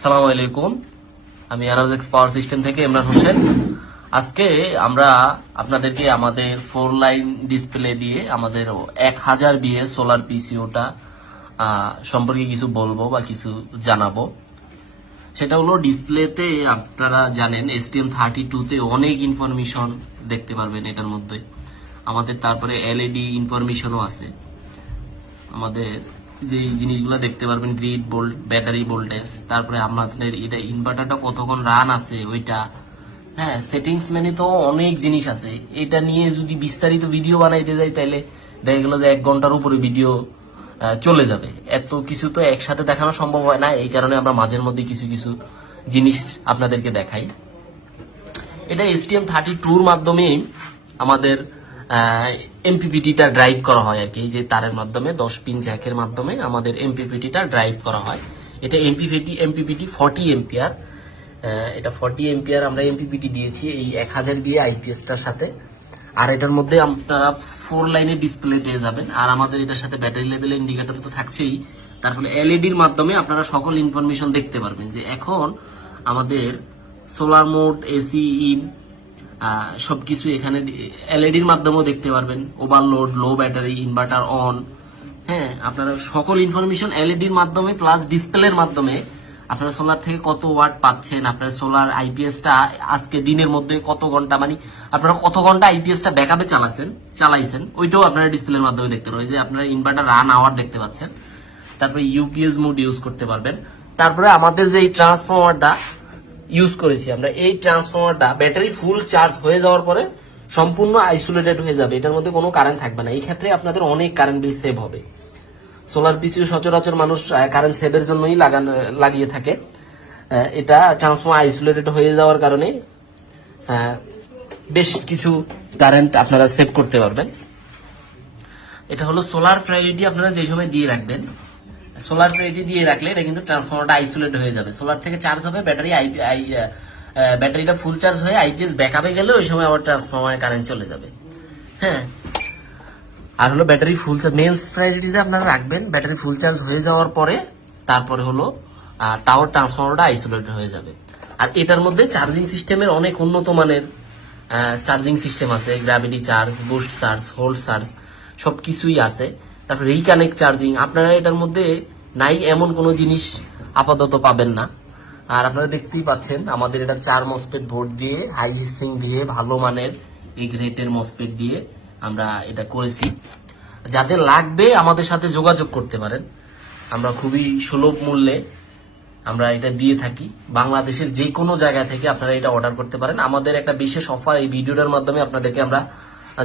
সালামু আলাইকুম। আমি এনার্জেক্স পাওয়ার সিস্টেম থেকে ইমরান হোসেন। আজকে আমরা আপনাদেরকে আমাদের 4 লাইন ডিসপ্লে দিয়ে আমাদের 1000 বিএ সোলার পিসিওটা সম্পর্কে কিছু বলবো বা কিছু জানাবো। সেটা হলো ডিসপ্লেতে আপনারা জানেন STM32 তে অনেক ইনফরমেশন দেখতে পারবেন এটার মধ্যে। আমাদের তারপরে এলইডি ইনফরমেশনও আছে। আমাদের যে জিনিসগুলো দেখতে পারবেন গ্রিড ভোল্ট, ব্যাটারি ভোল্টেজ, তারপরে আমাদের এটা ইনভার্টারটা কতক্ষণ রান আছে ওইটা, হ্যাঁ সেটিংস মেনে তো অনেক জিনিস আছে। এটা নিয়ে যদি বিস্তারিত ভিডিও বানাইতে যাই তাহলে দেখা গেল যে 1 ঘন্টার উপরে ভিডিও চলে যাবে। এত কিছু তো একসাথে দেখানো সম্ভব হয় না, এই কারণে আমরা মাঝের মধ্যে কিছু কিছু জিনিস আপনাদেরকে দেখাই। এটা STM32-র মাধ্যমে আমাদের এমপিপিটিটা ড্রাইভ করা হয় আর কি, যে তারের মাধ্যমে 10 পিন জ্যাকের মাধ্যমে আমাদের এমপিপিটিটা ড্রাইভ করা হয়। এটা এমপিপিটি 40 এম্পিয়ার। এটা 40 এম্পিয়ার আমরা এমপিপিটি দিয়েছি এই 1000 বিএ আইপিএসটার সাথে। আর এটার মধ্যে আপনারা 4 লাইনের ডিসপ্লে পেয়ে যাবেন। আর আমাদের এটার সাথে ব্যাটারি লেভেল ইন্ডিকেটর তো থাকছেই। তারপরে এলইডির মাধ্যমে আপনারা সকল ইনফরমেশন দেখতে পারবেন, যে এখন আমাদের সোলার মোড, এসি ইন, সবকিছু এখানে এলইডির মাধ্যমেও দেখতে পারবেন। Overload, low battery, inverter on, হ্যাঁ আপনারা সকল ইনফরমেশন এলইডির মাধ্যমে প্লাস ডিসপ্লের মাধ্যমে আপনারা সোলার থেকে কত ওয়াট পাচ্ছেন, আপনার সোলার আইপিএসটা আজকে দিনের মধ্যে কত ঘন্টা, মানে আপনারা কত ঘন্টা আইপিএসটা ব্যাকআপে চালাইছেন ওইটাও আপনারা ডিসপ্লের মাধ্যমে দেখতে পারবেন। যে আপনারা ইনভার্টার রান আওয়ার দেখতে পাচ্ছেন, তারপরে ইউপিএস মোড ইউজ করতে পারবেন। তারপরে আমাদের যে ট্রান্সফরমারটা ইউজ করেছি আমরা, এই ট্রান্সফরমারটা ব্যাটারি ফুল চার্জ হয়ে যাওয়ার পরে সম্পূর্ণ আইসোলেটেড হয়ে যাবে, এটার মধ্যে কোনো কারেন্ট থাকবে না। এই ক্ষেত্রে আপনাদের অনেক কারেন্ট বিল সেভ হবে। সোলার পিসিও সচরাচর মানুষ কারেন্ট সেভের জন্যই লাগিয়ে থাকে। এটা ট্রান্সফরমার আইসোলেটেড হয়ে যাওয়ার কারণে বেশ কিছু কারেন্ট আপনারা সেভ করতে পারবেন। এটা হলো সোলার প্রায়োরিটি আপনারা যে সময় দিয়ে রাখবেন। সোলার প্রায়োরিটি দিয়ে রাখলে এটা কিন্তু ট্রান্সফরমারটা আইসোলেট হয়ে যাবে। সোলার থেকে চার্জ হবে, ব্যাটারিটা ফুল চার্জ হয়ে আইপিএস ব্যাকআপে গেলে ওই সময় আবার ট্রান্সফরমারে কারেন্ট চলে যাবে। হ্যাঁ, আর হলো ব্যাটারি ফুল মেন প্রায়োরিটিতে আপনারা রাখবেন। ব্যাটারি ফুল চার্জ হয়ে যাওয়ার পরে তারপরে হলো তাও ট্রান্সফরমারটা আইসোলেটেড হয়ে যাবে। আর এটার মধ্যে চার্জিং সিস্টেমের অনেক উন্নত মানের চার্জিং সিস্টেম আছে। Gravity charge, boost charge, hold charge সবকিছুই আছে। তারপরে রিকানেক্ট চার্জিং, আপনারা এটার মধ্যে নাই এমন কোনো জিনিস আপাতত পাবেন না। আর আপনারা দেখতেই পাচ্ছেন আমাদের এটা 4 মসপেট বোর্ড দিয়ে, হাই হিসিং দিয়ে, ভালো মানের এই গ্রেটের মসপেট দিয়ে আমরা এটা করেছি। যাদের লাগবে আমাদের সাথে যোগাযোগ করতে পারেন। আমরা খুবই সুলভ মূল্যে আমরা এটা দিয়ে থাকি। বাংলাদেশের যে কোনো জায়গা থেকে আপনারা এটা অর্ডার করতে পারেন। আমাদের একটা বিশেষ অফার এই ভিডিওটার মাধ্যমে আপনাদেরকে আমরা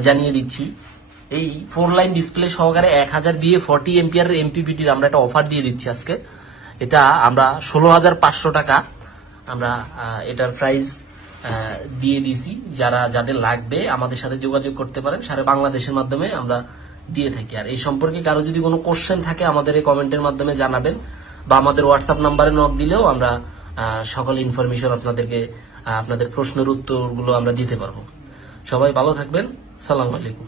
জানিয়ে দিচ্ছি। এই 4 লাইন ডিসপ্লে সহকারে 1000 বিএ 40 এম্পিয়ারের এমপিপিটির আমরা একটা অফার দিয়ে দিচ্ছি আজকে। এটা আমরা 16,500 টাকা আমরা এটার প্রাইস দিয়ে দিছি। যাদের লাগবে আমাদের সাথে যোগাযোগ করতে পারেন। সারা বাংলাদেশের মাধ্যমে আমরা দিয়ে থাকি। আর এই সম্পর্কে কারো যদি কোনো কোশ্চেন থাকে আমাদের এই কমেন্টের মাধ্যমে জানাবেন, বা আমাদের হোয়াটসঅ্যাপ নাম্বারে নক দিলেও আমরা সকল ইনফরমেশন আপনাদেরকে, আপনাদের প্রশ্নের উত্তরগুলো আমরা দিতে পারবো। সবাই ভালো থাকবেন। সালামু আলাইকুম।